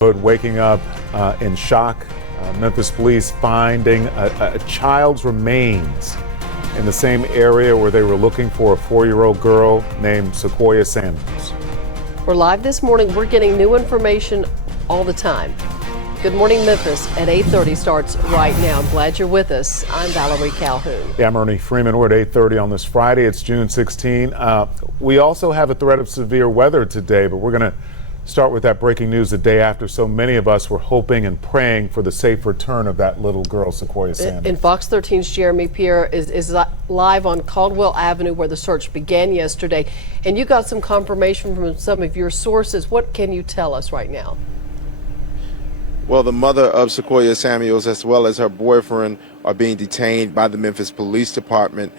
Waking up in shock. Memphis police finding a child's remains in the same area where they were looking for a 4-year-old girl named Sequoia Samuels. We're live this morning. We're getting new information all the time. Good Morning Memphis at 8:30 starts right now. I'm glad you're with us. I'm Valerie Calhoun. Yeah, I'm Ernie Freeman. We're at 8:30 on this Friday. It's June 16. We also have a threat of severe weather today, but we're going to start with that breaking news the day after so many of us were hoping and praying for the safe return of that little girl, Sequoia Samuels. And Fox 13's Jeremy Pierre is live on Caldwell Avenue where the search began yesterday. And you got some confirmation from some of your sources. What can you tell us right now? Well, the mother of Sequoia Samuels, as well as her boyfriend, are being detained by the Memphis Police Department.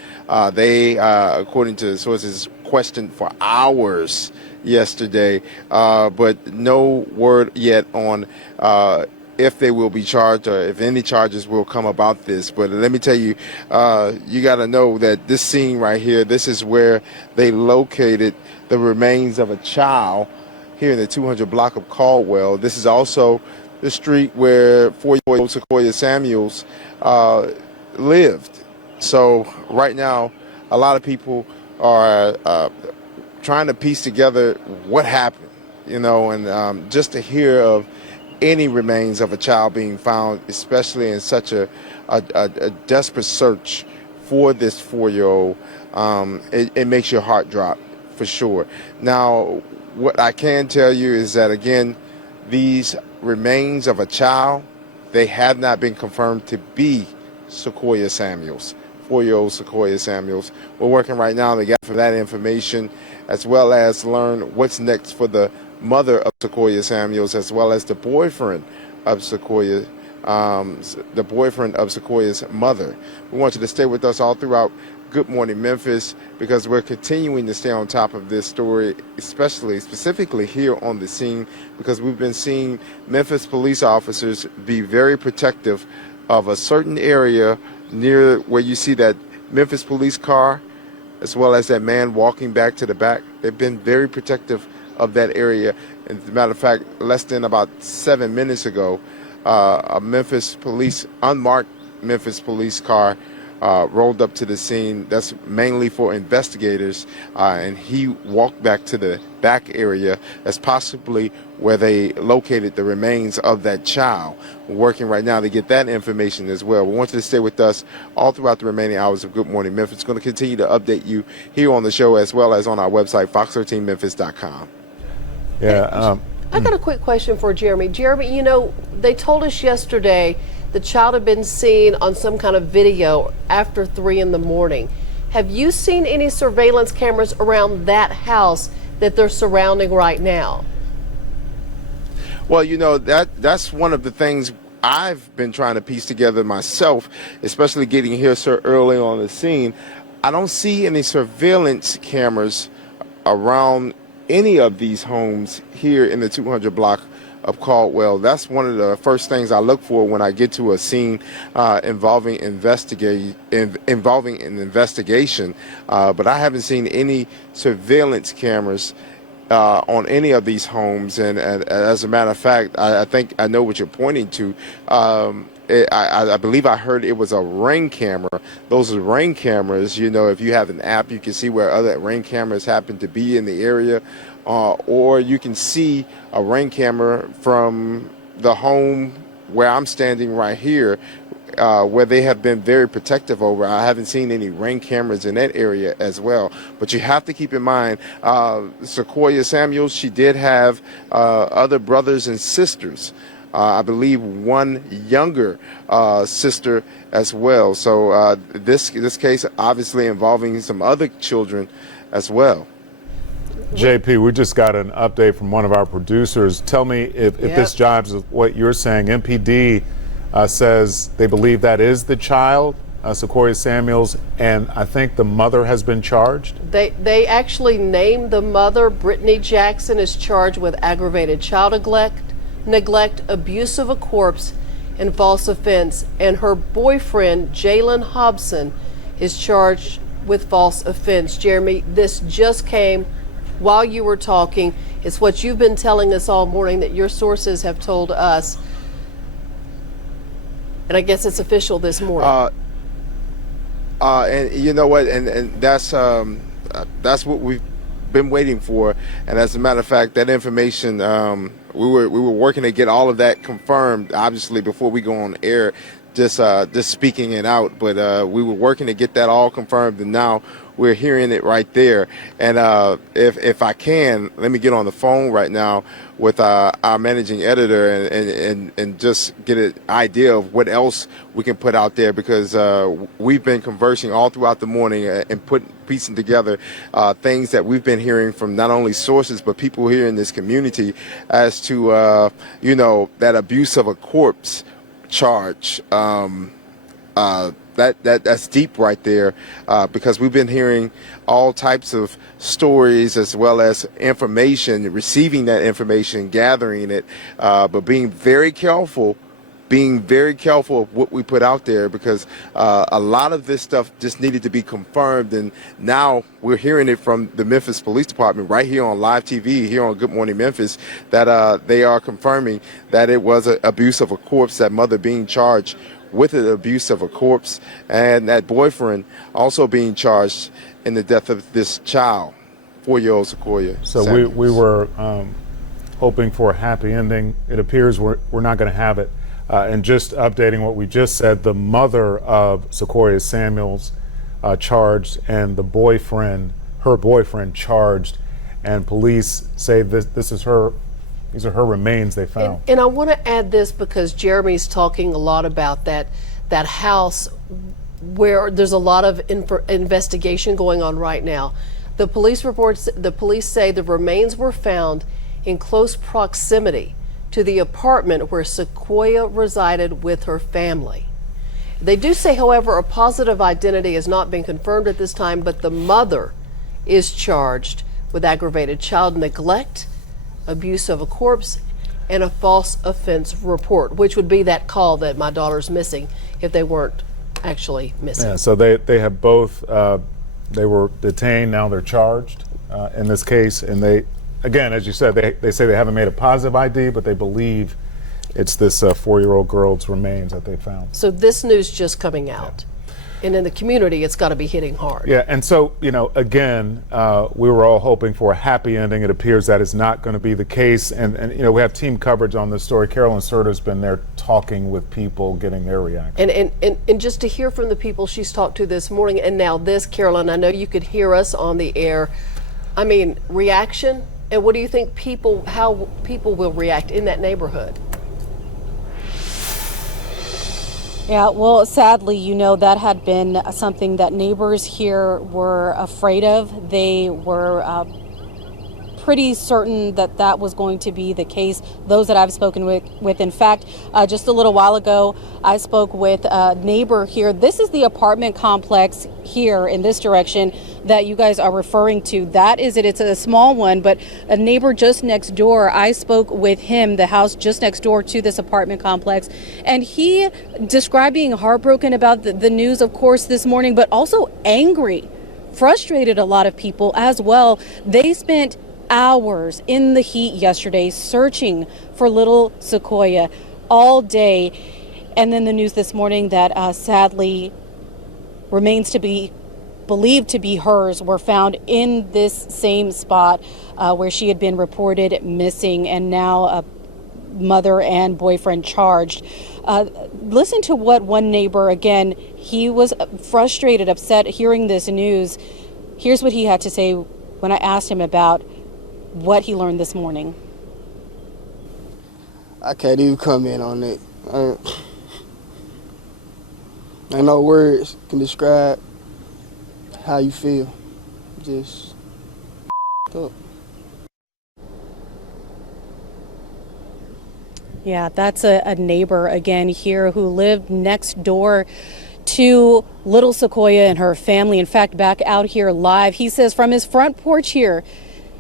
They, according to sources, questioned for hours yesterday, but no word yet on if they will be charged or if any charges will come about this. But let me tell you, you got to know that this scene right here, this is where they located the remains of a child here in the 200 block of Caldwell. This is also the street where 4-year-old Sequoia Samuels lived. So right now, a lot of people are trying to piece together what happened, you know, and just to hear of any remains of a child being found, especially in such a desperate search for this 4-year-old, it makes your heart drop for sure. Now, what I can tell you is that, again, these remains of a child, they have not been confirmed to be Sequoia Samuels, 4-year-old Sequoia Samuels. We're working right now to get for that information, as well as learn what's next for the mother of Sequoia Samuels, as well as the boyfriend of Sequoia, Sequoia's mother. We want you to stay with us all throughout Good Morning Memphis, because we're continuing to stay on top of this story, specifically here on the scene, because we've been seeing Memphis police officers be very protective of a certain area near where you see that Memphis police car, as well as that man walking back to the back. They've been very protective of that area. And as a matter of fact, less than about 7 minutes ago, a unmarked Memphis police car rolled up to the scene. That's mainly for investigators, and he walked back to the back area. That's possibly where they located the remains of that child. We're working right now to get that information as well. We want you to stay with us all throughout the remaining hours of Good Morning Memphis. It's going to continue to update you here on the show, as well as on our website, fox13memphis.com. Yeah. I got a quick question for Jeremy. Jeremy, you know, they told us yesterday the child had been seen on some kind of video after 3 in the morning. Have you seen any surveillance cameras around that house that they're surrounding right now? Well, you know, that's one of the things I've been trying to piece together myself, especially getting here so early on the scene. I don't see any surveillance cameras around any of these homes here in the 200 block of Caldwell. That's one of the first things I look for when I get to a scene involving an investigation. But I haven't seen any surveillance cameras on any of these homes. And as a matter of fact, I think I know what you're pointing to. I believe I heard it was a Ring camera. Those are Ring cameras. You know, if you have an app, you can see where other Ring cameras happen to be in the area. Or you can see a Ring camera from the home where I'm standing right here, where they have been very protective over. I haven't seen any Ring cameras in that area as well. But you have to keep in mind, Sequoia Samuels, she did have other brothers and sisters. I believe one younger sister as well. So this case obviously involving some other children as well. JP, we just got an update from one of our producers. Tell me if this jives with what you're saying. MPD says they believe that is the child, Sequoia Samuels, and I think the mother has been charged. They actually named the mother. Brittany Jackson is charged with aggravated child neglect, abuse of a corpse, and false offense. And her boyfriend, Jalen Hobson, is charged with false offense. Jeremy, this just came while you were talking. It's what you've been telling us all morning that your sources have told us. And I guess it's official this morning. And you know what? And that's what we've been waiting for. And as a matter of fact, that information, we were working to get all of that confirmed, obviously, before we go on air, just speaking it out. But we were working to get that all confirmed, and now we're hearing it right there. And if I can, let me get on the phone right now with our managing editor and just get an idea of what else we can put out there, because we've been conversing all throughout the morning and piecing together things that we've been hearing from not only sources but people here in this community as to that abuse of a corpse charge. That's deep right there, because we've been hearing all types of stories as well as information, receiving that information, gathering it, but being very careful of what we put out there, because a lot of this stuff just needed to be confirmed, and now we're hearing it from the Memphis Police Department right here on live TV, here on Good Morning Memphis, that they are confirming that it was an abuse of a corpse, that mother being charged with the abuse of a corpse, and that boyfriend also being charged in the death of this child, 4-year-old Sequoia. So we were hoping for a happy ending. It appears we're not going to have it. And just updating what we just said, the mother of Sequoia Samuels charged, and the her boyfriend charged, and police say this is her. These are her remains they found. And I want to add this because Jeremy's talking a lot about that house where there's a lot of investigation going on right now. The police say the remains were found in close proximity to the apartment where Sequoia resided with her family. They do say, however, a positive identity has not been confirmed at this time, but the mother is charged with aggravated child neglect, abuse of a corpse, and a false offense report, which would be that call that my daughter's missing if they weren't actually missing. Yeah, so they have both, they were detained, now they're charged in this case, and they, again, as you said, they say they haven't made a positive ID, but they believe it's this 4-year-old girl's remains that they found. So this news just coming out. Yeah. And in the community, it's got to be hitting hard. Yeah, and so, again, we were all hoping for a happy ending. It appears that is not going to be the case. And we have team coverage on this story. Carolyn Serta's been there talking with people, getting their reaction. And just to hear from the people she's talked to this morning, and now this, Carolyn, I know you could hear us on the air. I mean, reaction, and what do you think how people will react in that neighborhood? Yeah, well, sadly, that had been something that neighbors here were afraid of. They were pretty certain that was going to be the case. Those that I've spoken with. In fact, just a little while ago, I spoke with a neighbor here. This is the apartment complex here in this direction that you guys are referring to. That is it. It's a small one, but a neighbor just next door, I spoke with him, the house just next door to this apartment complex, and he described being heartbroken about the news, of course, this morning, but also angry, frustrated a lot of people as well. They spent hours in the heat yesterday searching for little Sequoia all day, and then the news this morning that sadly remains to be believed to be hers were found in this same spot where she had been reported missing, and now mother and boyfriend charged. Listen to what one neighbor, again, he was frustrated, upset hearing this news. Here's what he had to say when I asked him about what he learned this morning. I can't even comment on it. Ain't no words can describe how you feel. Just up. Yeah, that's a neighbor again here who lived next door to little Sequoia and her family. In fact, back out here live, he says from his front porch here,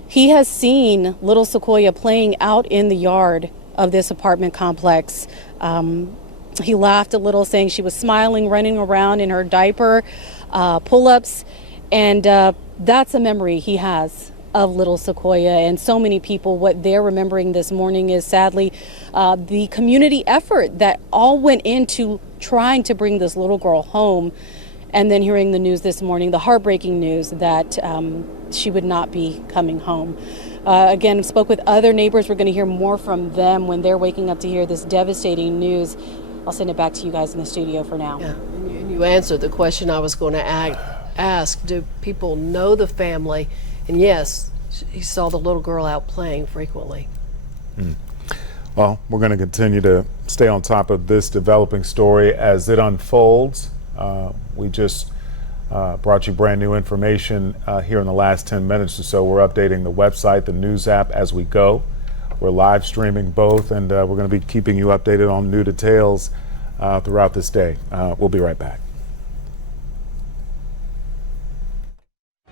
he has seen little Sequoia playing out in the yard of this apartment complex. He laughed a little, saying she was smiling, running around in her diaper, pull-ups, and that's a memory he has of little Sequoia. And so many people, what they're remembering this morning is sadly the community effort that all went into trying to bring this little girl home. And then hearing the news this morning, the heartbreaking news that she would not be coming home. Again, spoke with other neighbors. We're going to hear more from them when they're waking up to hear this devastating news. I'll send it back to you guys in the studio for now. Yeah, and you answered the question I was going to ask. Do people know the family? And yes, he saw the little girl out playing frequently. Well, we're going to continue to stay on top of this developing story as it unfolds. We just brought you brand new information here in the last 10 minutes or so. We're updating the website, the news app as we go. We're live streaming both, and we're going to be keeping you updated on new details throughout this day. We'll be right back.